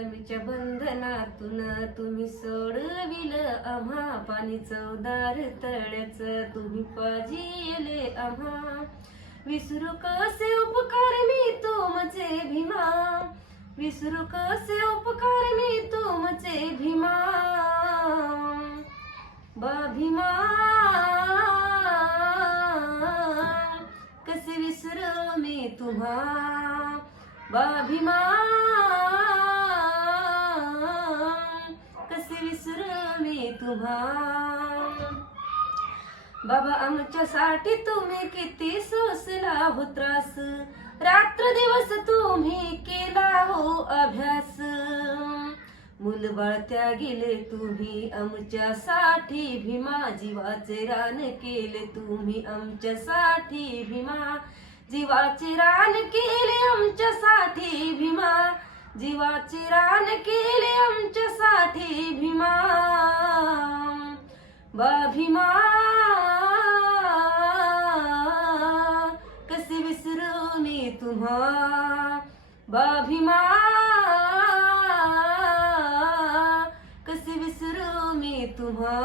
लमीच्या बंधनातून तुम्ही सोडविल आम्हा पाणी चौदार तळ्याच. तुम्ही पाजिले आम्हा. विसरू कसे उपकार मी तुमचे भीमा? विसरू कसे उपकार मी तुमचे भीमा? बा भीमा. कसे विसरू मी तुम्हा? बा मी तुम्हा. बाबा आमच्यासाठी तुम्ही किती सोसला हो त्रास. रात्र दिवस तुम्ही केला हो अभ्यास. मुलबाळ त्या गेले तुम्ही आमच्यासाठी भीमा. जीवाचे रान केले तुम्ही आमच्यासाठी भीमा. जीवाचे रान केले आमच्यासाठी भीमा. जीवाचे रान केले आमच्या भीमा कसे विसरू मी तुम्हा। भीमा कसे विसरू मी तुम्हा।